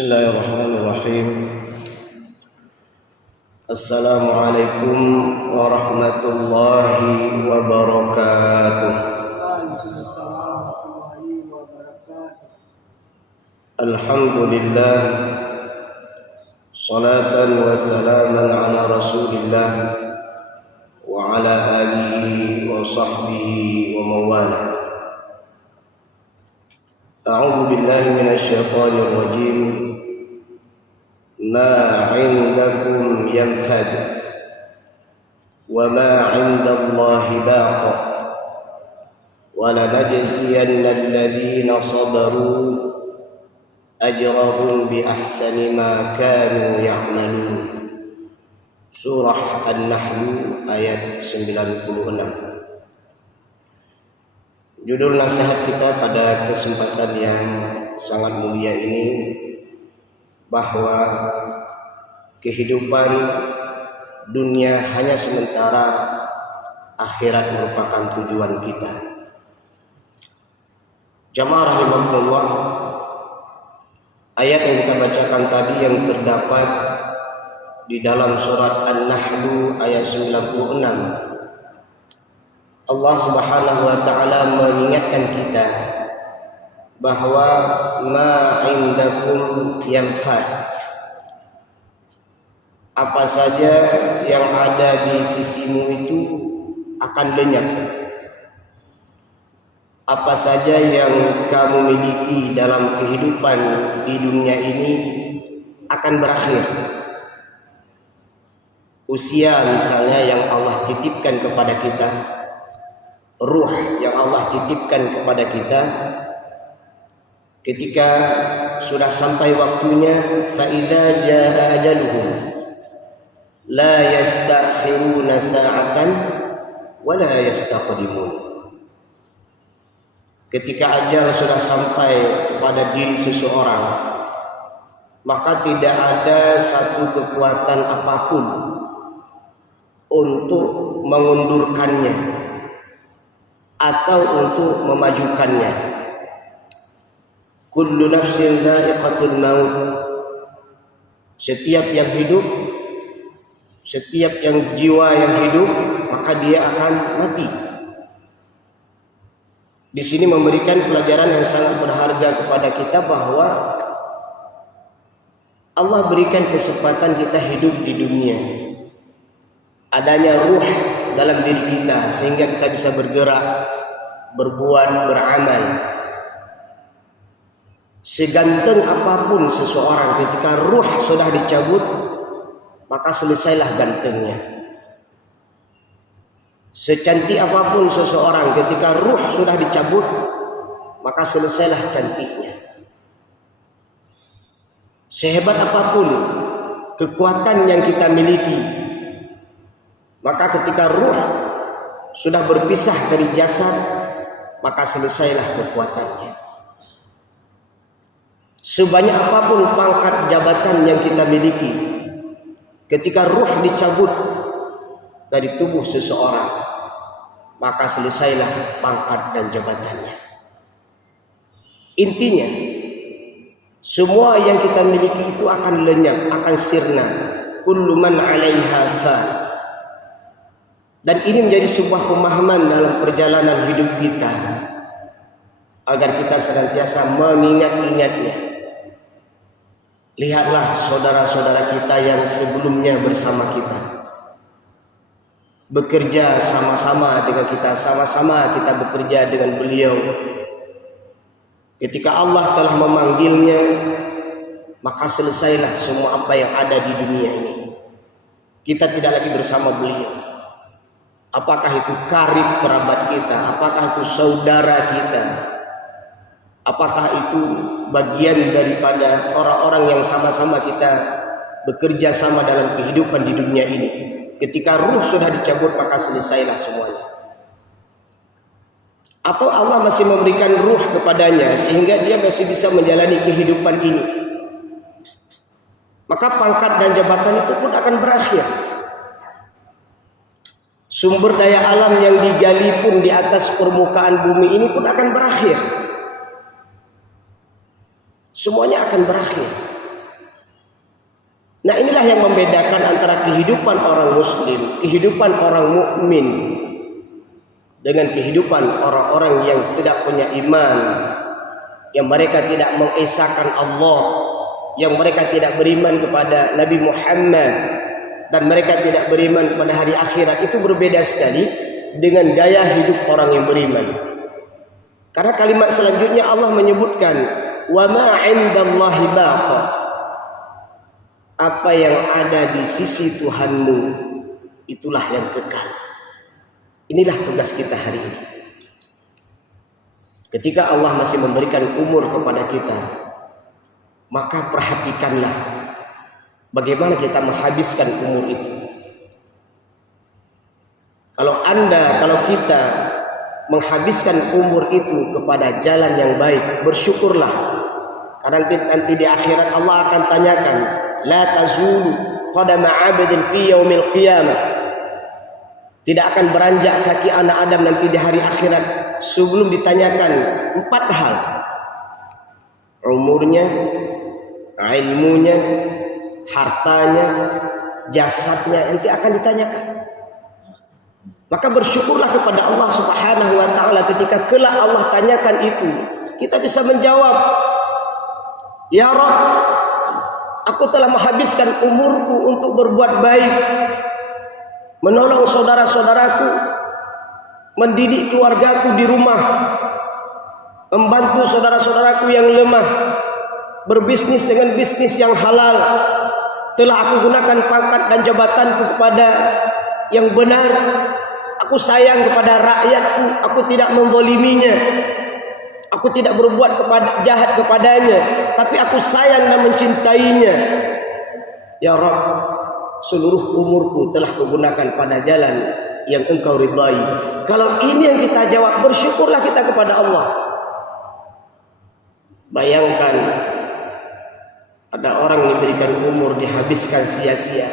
Bismillahirrahmanirrahim. Assalamualaikum warahmatullahi wabarakatuh. Alhamdulillah, salatan wa salaman ala rasulillah wa ala alihi wa sahbihi wa mawala. A'udzu billahi minasy syaithanir rajim. Ma 'indakum yanfad wa ma 'indallahi baq. Wa lanajziyanna alladhina sabaru ajrahum bi ahsani ma kanu ya'malun. Surah An-Nahl ayat 96. Judul nasihat kita pada kesempatan yang sangat mulia ini, bahwa kehidupan dunia hanya sementara, akhirat merupakan tujuan kita. Jamaah rahimakumullah, ayat yang kita bacakan tadi yang terdapat di dalam surat An-Nahl ayat 96, Allah Subhanahu wa taala mengingatkan kita bahwa ma 'indakum yanfad. Apa saja yang ada di sisimu itu akan lenyap. Apa saja yang kamu miliki dalam kehidupan di dunia ini akan berakhir. Usia misalnya yang Allah titipkan kepada kita, ruh yang Allah titipkan kepada kita, ketika sudah sampai waktunya, fa idza jaa ajaluhum la yastakhiruna sa'atan wa la yastaqdimun. Ketika ajal sudah sampai kepada diri seseorang, maka tidak ada satu kekuatan apapun untuk mengundurkannya atau untuk memajukannya. Kullu nafsin dha'iqatul maut. Setiap yang hidup, setiap yang jiwa yang hidup, maka dia akan mati. Di sini memberikan pelajaran yang sangat berharga kepada kita, bahwa Allah berikan kesempatan kita hidup di dunia. Adanya ruh dalam diri kita sehingga kita bisa bergerak, berbuat, beramal. Seganteng apapun seseorang, ketika ruh sudah dicabut, maka selesailah gantengnya. Secantik apapun seseorang, ketika ruh sudah dicabut, maka selesailah cantiknya. Sehebat apapun kekuatan yang kita miliki, maka ketika ruh sudah berpisah dari jasad, maka selesailah kekuatannya. Sebanyak apapun pangkat jabatan yang kita miliki, ketika ruh dicabut dari tubuh seseorang, maka selesailah pangkat dan jabatannya. Intinya, semua yang kita miliki itu akan lenyap, akan sirna. Kullu man 'alaiha fan. Dan ini menjadi sebuah pemahaman dalam perjalanan hidup kita, agar kita senantiasa mengingat-ingatnya. Lihatlah saudara-saudara kita yang sebelumnya bersama kita, bekerja sama-sama dengan kita, sama-sama kita bekerja dengan beliau. Ketika Allah telah memanggilnya, maka selesailah semua apa yang ada di dunia ini. Kita tidak lagi bersama beliau. Apakah itu karib kerabat kita, apakah itu saudara kita, apakah itu bagian daripada orang-orang yang sama-sama kita bekerja sama dalam kehidupan di dunia ini. Ketika ruh sudah dicabut, maka selesailah semuanya. Atau Allah masih memberikan ruh kepadanya sehingga dia masih bisa menjalani kehidupan ini, maka pangkat dan jabatan itu pun akan berakhir. Sumber daya alam yang digali pun di atas permukaan bumi ini pun akan berakhir. Semuanya akan berakhir. Nah, inilah yang membedakan antara kehidupan orang muslim, kehidupan orang mukmin dengan kehidupan orang-orang yang tidak punya iman, yang mereka tidak mengesahkan Allah, yang mereka tidak beriman kepada Nabi Muhammad, dan mereka tidak beriman kepada hari akhirat. Itu berbeda sekali dengan gaya hidup orang yang beriman. Karena kalimat selanjutnya Allah menyebutkan wa ma 'indallahi baqi. Apa yang ada di sisi Tuhanmu itulah yang kekal. Inilah tugas kita hari ini. Ketika Allah masih memberikan umur kepada kita, maka perhatikanlah bagaimana kita menghabiskan umur itu. Kalau kita menghabiskan umur itu kepada jalan yang baik, bersyukurlah. Karena nanti di akhirat Allah akan tanyakan, la tazulu qadama 'abdin fi yaumil qiyamah. Tidak akan beranjak kaki anak Adam nanti di hari akhirat sebelum ditanyakan 4 hal. Umurnya, ilmunya, hartanya, jasadnya, nanti akan ditanyakan. Maka bersyukurlah kepada Allah Subhanahu wa taala ketika kelak Allah tanyakan itu, kita bisa menjawab, ya Rabb, aku telah menghabiskan umurku untuk berbuat baik, menolong saudara-saudaraku, mendidik keluargaku di rumah, membantu saudara-saudaraku yang lemah, berbisnis dengan bisnis yang halal. Telah aku gunakan pangkat dan jabatanku kepada yang benar. Aku sayang kepada rakyatku, aku tidak menzaliminya. Aku tidak berbuat jahat kepadanya, tapi aku sayang dan mencintainya. Ya Rabb, seluruh umurku telah kugunakan pada jalan yang Engkau ridai. Kalau ini yang kita jawab, bersyukurlah kita kepada Allah. Bayangkan ada orang diberikan umur dihabiskan sia-sia.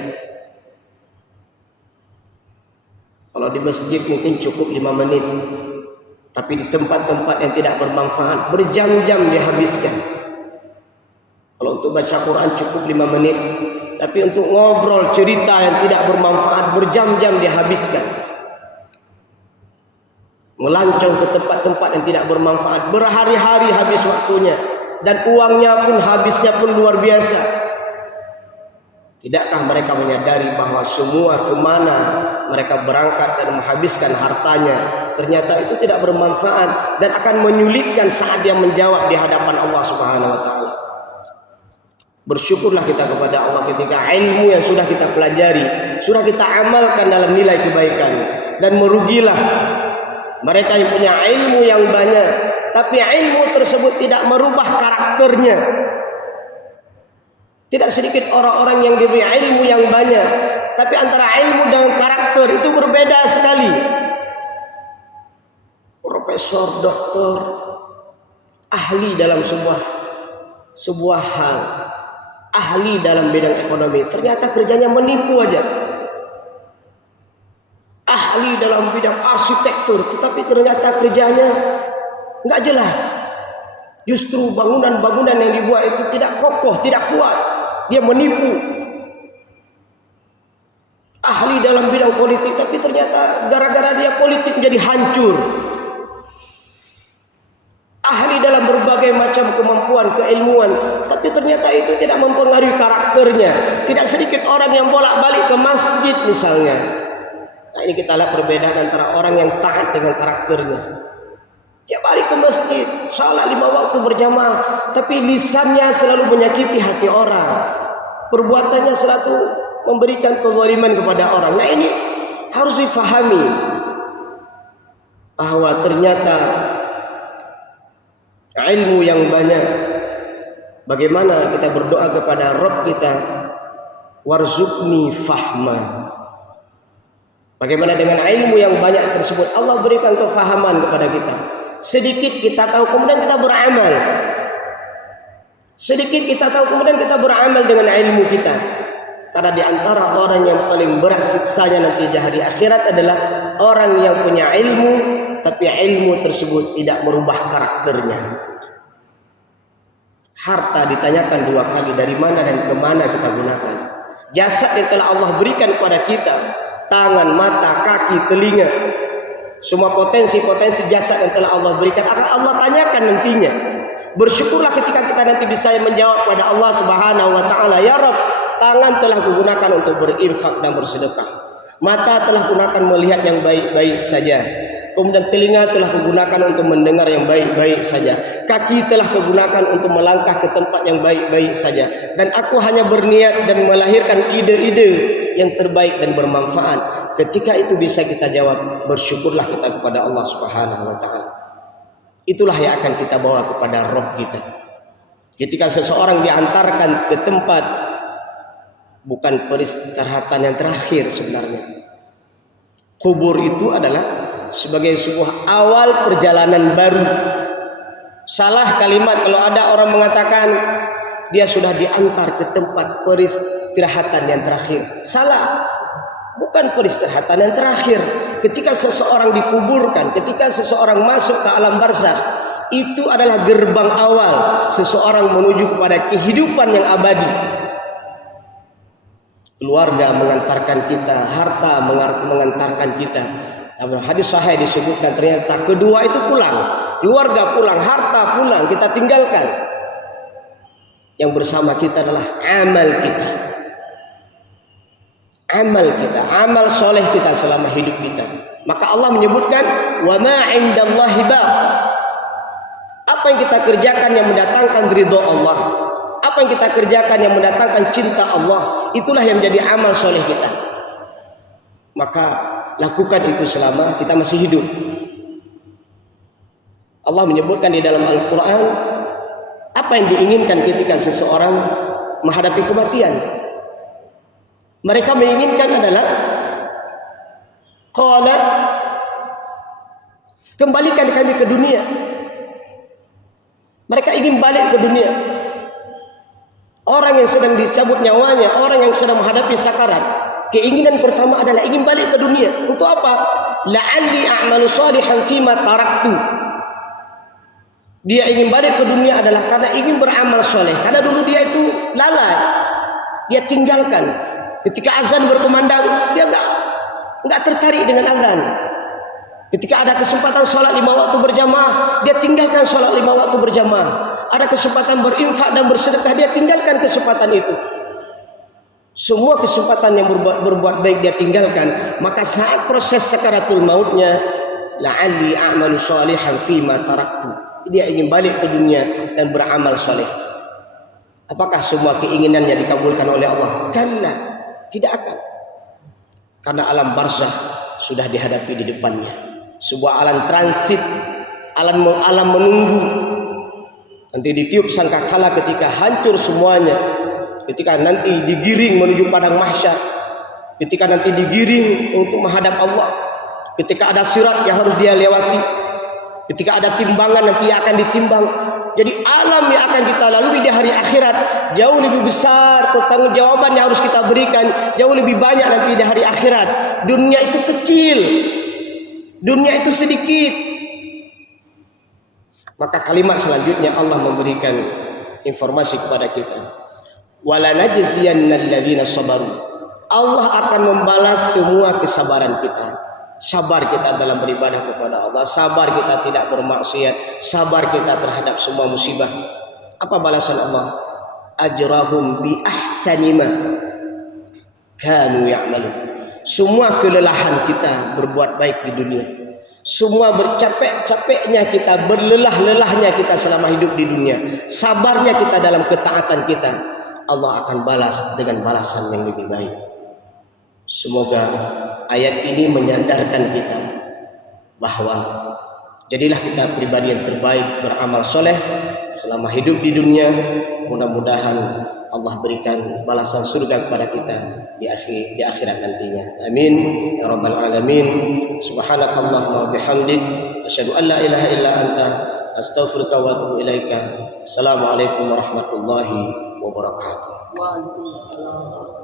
Kalau di masjid mungkin cukup 5 menit, tapi di tempat-tempat yang tidak bermanfaat berjam-jam dihabiskan. Kalau untuk baca Quran cukup 5 menit, tapi untuk ngobrol cerita yang tidak bermanfaat berjam-jam dihabiskan. Melancong ke tempat-tempat yang tidak bermanfaat berhari-hari habis waktunya, dan uangnya pun habisnya pun luar biasa. Tidakkah mereka menyadari bahwa semua kemana mereka berangkat dan menghabiskan hartanya ternyata itu tidak bermanfaat dan akan menyulitkan saat dia menjawab di hadapan Allah Subhanahu wa taala. Bersyukurlah kita kepada Allah ketika ilmu yang sudah kita pelajari, sudah kita amalkan dalam nilai kebaikan, dan merugilah mereka yang punya ilmu yang banyak tapi ilmu tersebut tidak merubah karakternya. Tidak sedikit orang-orang yang diberi ilmu yang banyak, tapi antara ilmu dan karakter itu berbeda sekali. Profesor, doktor, ahli dalam sebuah hal, ahli dalam bidang ekonomi, ternyata kerjanya menipu aja. Ahli dalam bidang arsitektur, tetapi ternyata kerjanya nggak jelas. Justru bangunan-bangunan yang dibuat itu tidak kokoh, tidak kuat. Dia menipu. Ahli dalam bidang politik, tapi ternyata gara-gara dia politik menjadi hancur. Ahli dalam berbagai macam kemampuan, keilmuan, tapi ternyata itu tidak mempengaruhi karakternya. Tidak sedikit orang yang bolak-balik ke masjid misalnya. Nah, ini kita lihat perbedaan antara orang yang taat dengan karakternya. Tiap hari ke masjid, salat 5 waktu berjamaah, tapi lisannya selalu menyakiti hati orang. Perbuatannya selalu memberikan kezaliman kepada orang. Nah, ini harus difahami bahwa ternyata ilmu yang banyak, bagaimana kita berdoa kepada Rabb kita, warzuqni fahma. Bagaimana dengan ilmu yang banyak tersebut Allah berikan kefahaman kepada kita. Sedikit kita tahu, kemudian kita beramal. Sedikit kita tahu, kemudian kita beramal dengan ilmu kita. Karena di antara orang yang paling berat siksanya nanti di hari akhirat adalah orang yang punya ilmu, tapi ilmu tersebut tidak merubah karakternya. Harta ditanyakan 2 kali, dari mana dan kemana kita gunakan. jasad yang telah Allah berikan kepada kita, tangan, mata, kaki, telinga, semua potensi-potensi jasad yang telah Allah berikan akan Allah tanyakan nantinya. Bersyukurlah ketika kita nanti bisa menjawab pada Allah Subhanahu wa taala, ya Rabb, tangan telah kugunakan untuk berinfak dan bersedekah, mata telah kugunakan melihat yang baik-baik saja, kemudian telinga telah kugunakan untuk mendengar yang baik-baik saja, kaki telah kugunakan untuk melangkah ke tempat yang baik-baik saja, dan aku hanya berniat dan melahirkan ide-ide yang terbaik dan bermanfaat. Ketika itu bisa kita jawab, bersyukurlah kita kepada Allah Subhanahu wa taala. Itulah yang akan kita bawa kepada Rabb kita. Ketika seseorang diantarkan ke tempat, bukan peristirahatan yang terakhir sebenarnya. Kubur itu adalah sebagai sebuah awal perjalanan baru. Salah kalimat kalau ada orang mengatakan dia sudah diantar ke tempat peristirahatan yang terakhir. Salah. Bukan peristirahatan yang terakhir. Ketika seseorang dikuburkan, ketika seseorang masuk ke alam barzakh, itu adalah gerbang awal seseorang menuju kepada kehidupan yang abadi. Keluarga mengantarkan kita, harta mengantarkan kita. Dalam hadis sahih disebutkan ternyata kedua itu pulang, keluarga pulang, harta pulang, kita tinggalkan. Yang bersama kita adalah amal kita. Amal kita, amal soleh kita selama hidup kita. Maka Allah menyebutkan wa ma 'indallahi baq. Apa yang kita kerjakan yang mendatangkan ridha Allah, apa yang kita kerjakan yang mendatangkan cinta Allah, itulah yang menjadi amal soleh kita. Maka lakukan itu selama kita masih hidup. Allah menyebutkan di dalam Al-Quran apa yang diinginkan ketika seseorang menghadapi kematian. Mereka menginginkan adalah qala, kembalikan kami ke dunia. Mereka ingin balik ke dunia. Orang yang sedang dicabut nyawanya, orang yang sedang menghadapi sakarat, keinginan pertama adalah ingin balik ke dunia. Untuk apa? La'alli a'malu shalihan fima taraktu. Dia ingin balik ke dunia adalah karena ingin beramal soleh. Karena dulu dia itu lalai, dia tinggalkan. Ketika azan berkumandang, dia enggak tertarik dengan azan. Ketika ada kesempatan sholat 5 waktu berjamaah, dia tinggalkan sholat 5 waktu berjamaah. Ada kesempatan berinfak dan bersedekah, dia tinggalkan kesempatan itu. Semua kesempatan yang berbuat baik dia tinggalkan. Maka saat proses sakaratul mautnya, la'alli a'malu shalihan fima taraktu, dia ingin balik ke dunia dan beramal soleh. Apakah semua keinginannya dikabulkan oleh Allah? Kalla, tidak akan. Karena alam barzakh sudah dihadapi di depannya. Sebuah alam transit, alam menunggu. Nanti ditiup sangkakala ketika hancur semuanya. Ketika nanti digiring menuju padang mahsyar. Ketika nanti digiring untuk menghadap Allah. Ketika ada sirat yang harus dia lewati. Ketika ada timbangan nanti akan ditimbang. Jadi alam yang akan kita lalui di hari akhirat jauh lebih besar, pertanggungjawaban yang harus kita berikan jauh lebih banyak nanti di hari akhirat. Dunia itu kecil, dunia itu sedikit. Maka kalimat selanjutnya Allah memberikan informasi kepada kita. Wala najziyannal ladzina sabaru. Allah akan membalas semua kesabaran kita. Sabar kita dalam beribadah kepada Allah, sabar kita tidak bermaksiat, sabar kita terhadap semua musibah. Apa balasan Allah? Ajrahum bi ahsani ma kanu ya'malun. Semua kelelahan kita berbuat baik di dunia, semua bercapek-capeknya kita, berlelah-lelahnya kita selama hidup di dunia, sabarnya kita dalam ketaatan kita, Allah akan balas dengan balasan yang lebih baik. Semoga ayat ini menyadarkan kita bahwa jadilah kita pribadi yang terbaik, beramal soleh selama hidup di dunia. Mudah-mudahan Allah berikan balasan surga kepada kita di akhirat nantinya. Amin ya rabbal alamin. Subhanakallahumma wa bihamdik, asyhadu an la ilaha illa anta, astaghfiruka wa atubu ilaika. Assalamualaikum warahmatullahi wabarakatuh. Waalaikumsalam.